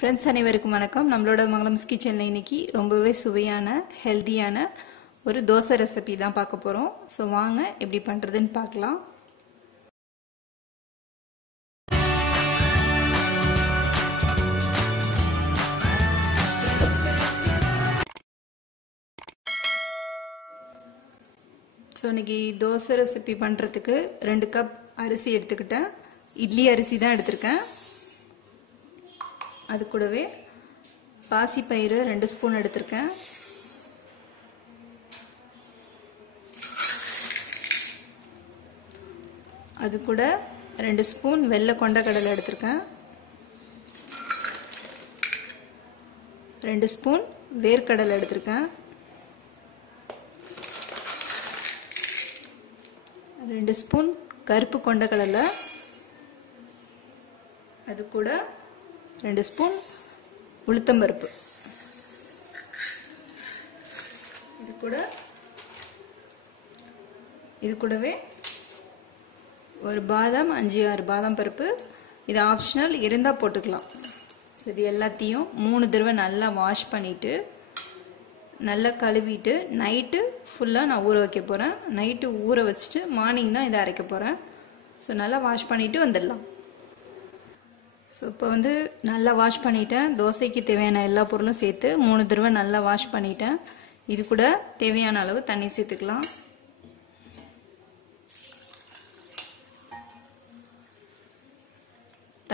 Friends அனைவருக்கும் வணக்கம். நம்மளோட மங்களம்ஸ் கிச்சனில் இன்னைக்கு ரொம்பவே சுவையான ஹெல்த்தியான ஒரு தோசை ரெசிபி தான் பார்க்க போகிறோம். ஸோ வாங்க எப்படி பண்ணுறதுன்னு பார்க்கலாம். ஸோ இன்னைக்கு தோசை ரெசிபி பண்ணுறதுக்கு 2 கப் அரிசி எடுத்துக்கிட்டேன். இட்லி அரிசி தான் எடுத்திருக்கேன். அது கூடவே பாசிப்பயிறு 2 ஸ்பூன் எடுத்திருக்கேன். அது கூட 2 ஸ்பூன் வெள்ளை கொண்டக்கடலை எடுத்திருக்கேன். 2 ஸ்பூன் வேர்க்கடலை எடுத்திருக்கேன். 2 ஸ்பூன் கருப்பு கொண்டக்கடலை. அது கூட 2 ஸ்பூன் உளுத்தம்பருப்பு. இது கூடவே ஒரு பாதாம் 5-6 பாதாம் பருப்பு. இது ஆப்ஷனல் இருந்தால் போட்டுக்கலாம். ஸோ இது எல்லாத்தையும் 3 தடவை நல்லா வாஷ் பண்ணிவிட்டு நல்லா கழுவிட்டு நைட்டு ஃபுல்லாக நான் ஊற வைக்க போகிறேன். நைட்டு ஊற வச்சுட்டு மார்னிங் தான் இதை அரைக்க போகிறேன். ஸோ நல்லா வாஷ் பண்ணிவிட்டு வந்துடலாம். ஸோ இப்போ வந்து நல்லா வாஷ் பண்ணிட்டேன். தோசைக்கு தேவையான எல்லா பொருளும் சேர்த்து 3 தடவை நல்லா வாஷ் பண்ணிட்டேன். இது கூட தேவையான அளவு தண்ணி சேர்த்துக்கலாம்.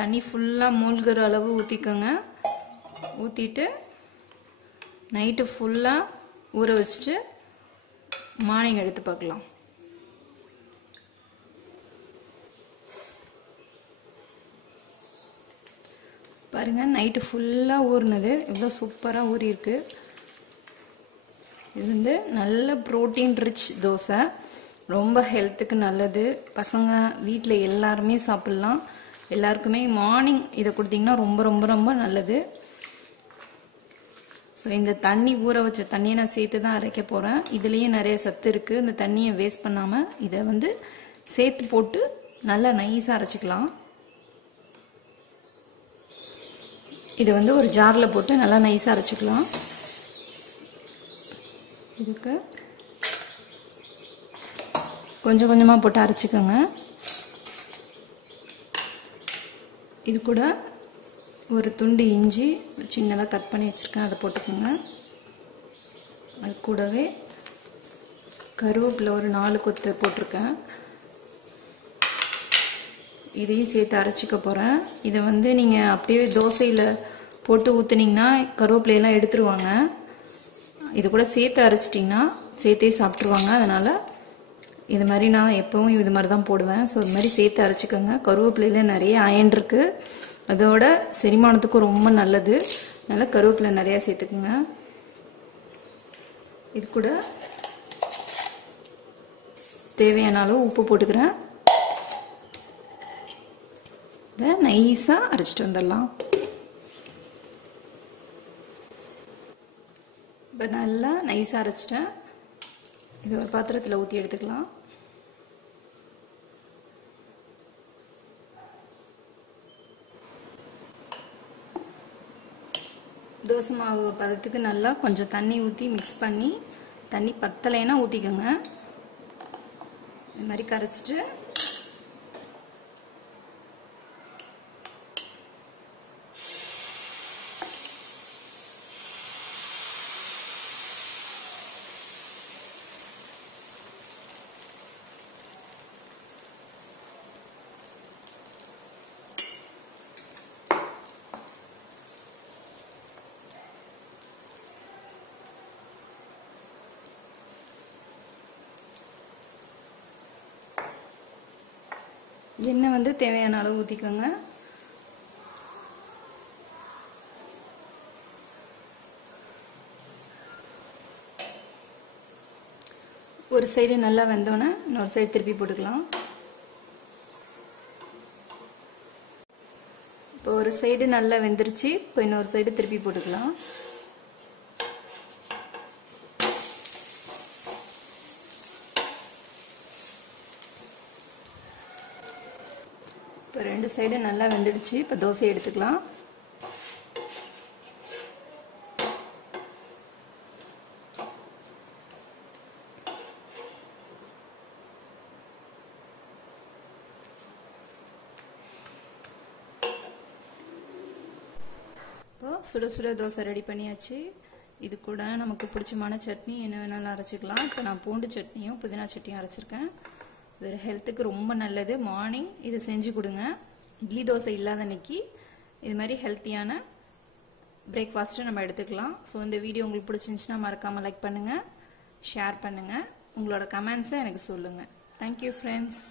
தண்ணி ஃபுல்லாக மூழ்கிற அளவு ஊற்றிக்கோங்க. ஊற்றிட்டு நைட்டு ஃபுல்லாக ஊற வச்சுட்டு மார்னிங் எடுத்து பார்க்கலாம். பாருங்கள், நைட்டு ஃபுல்லாக ஊறினது எவ்வளோ சூப்பராக ஊறியிருக்கு. இது வந்து நல்ல ப்ரோட்டீன் ரிச் தோசை, ரொம்ப ஹெல்த்துக்கு நல்லது. பசங்க வீட்டில் எல்லாருமே சாப்பிட்லாம். எல்லாருக்குமே மார்னிங் இதை கொடுத்தீங்கன்னா ரொம்ப ரொம்ப ரொம்ப நல்லது. ஸோ இந்த தண்ணி ஊற வச்ச தண்ணியை நான் சேர்த்து தான் அரைக்க போகிறேன். இதுலேயும் நிறைய சத்து இருக்குது. இந்த தண்ணியை வேஸ்ட் பண்ணாமல் இதை வந்து சேர்த்து போட்டு நல்லா நைஸாக அரைச்சிக்கலாம். இதை வந்து ஒரு ஜாரில் போட்டு நல்லா நைஸாக அரைச்சிக்கலாம். இதுக்கு கொஞ்சம் கொஞ்சமாக போட்டு அரைச்சிக்கோங்க. இது கூட ஒரு துண்டு இஞ்சி சின்னதாக கட் பண்ணி வச்சுருக்கேன், அதை போட்டுக்கோங்க. அது கூடவே கருவேப்பிலை ஒரு 4 கொத்து போட்டிருக்கேன். இதையும் சேர்த்து அரைச்சிக்க போகிறேன். இதை வந்து நீங்கள் அப்படியே தோசையில் போட்டு ஊற்றுனீங்கன்னா கருவேப்பிலையெல்லாம் எடுத்துருவாங்க. இது கூட சேர்த்து அரைச்சிட்டிங்கன்னா சேர்த்தே சாப்பிட்ருவாங்க. அதனால் இது மாதிரி நான் எப்பவும் இது மாதிரி தான் போடுவேன். ஸோ இது மாதிரி சேர்த்து அரைச்சிக்கோங்க. கருவேப்பிலையில் நிறைய அயன் இருக்குது. அதோட செரிமானத்துக்கும் ரொம்ப நல்லது. அதனால் கருவேப்பிலை நிறையா சேர்த்துக்குங்க. இது கூட தேவையான அளவு உப்பு போட்டுக்கிறேன். இதை நைஸாக அரைச்சிட்டு வந்துடலாம். இப்போ நல்லா நைஸாக அரைச்சிட்டேன். இது ஒரு பாத்திரத்தில் ஊற்றி எடுத்துக்கலாம். தோசை மாவு பதத்துக்கு நல்லா கொஞ்சம் தண்ணி ஊற்றி மிக்ஸ் பண்ணி, தண்ணி பத்தலைன்னா ஊற்றிக்கோங்க. இது மாதிரி கரைச்சிட்டு எண்ணெய் வந்து தேவையான அளவு ஊற்றிக்கோங்க. ஒரு சைடு நல்லா வெந்தோன்னே இன்னொரு சைடு திருப்பி போட்டுக்கலாம். இப்போ ஒரு சைடு நல்லா வெந்துருச்சு. இப்போ இன்னொரு சைடு திருப்பி போட்டுக்கலாம். இப்போ 2 சைடு நல்லா வெந்துடுச்சு. இப்போ தோசை எடுத்துக்கலாம். இப்போ சுட சுட தோசை ரெடி பண்ணியாச்சு. இது கூட நமக்கு பிடிச்சமான சட்னி என்ன வேணாலும் அரைச்சிக்கலாம். இப்போ நான் பூண்டு சட்னியும் புதினா சட்னியும் அரைச்சிருக்கேன். இது ஹெல்த்துக்கு ரொம்ப நல்லது. மார்னிங் இதை செஞ்சு கொடுங்க. இட்லி தோசை இல்லாத அன்னைக்கு இது மாதிரி ஹெல்த்தியான பிரேக்ஃபாஸ்ட்டை நம்ம எடுத்துக்கலாம். ஸோ இந்த வீடியோ உங்களுக்கு பிடிச்சிருந்துச்சுன்னா மறக்காமல் லைக் பண்ணுங்கள், ஷேர் பண்ணுங்கள், உங்களோட கமெண்ட்ஸை எனக்கு சொல்லுங்கள். Thank you friends.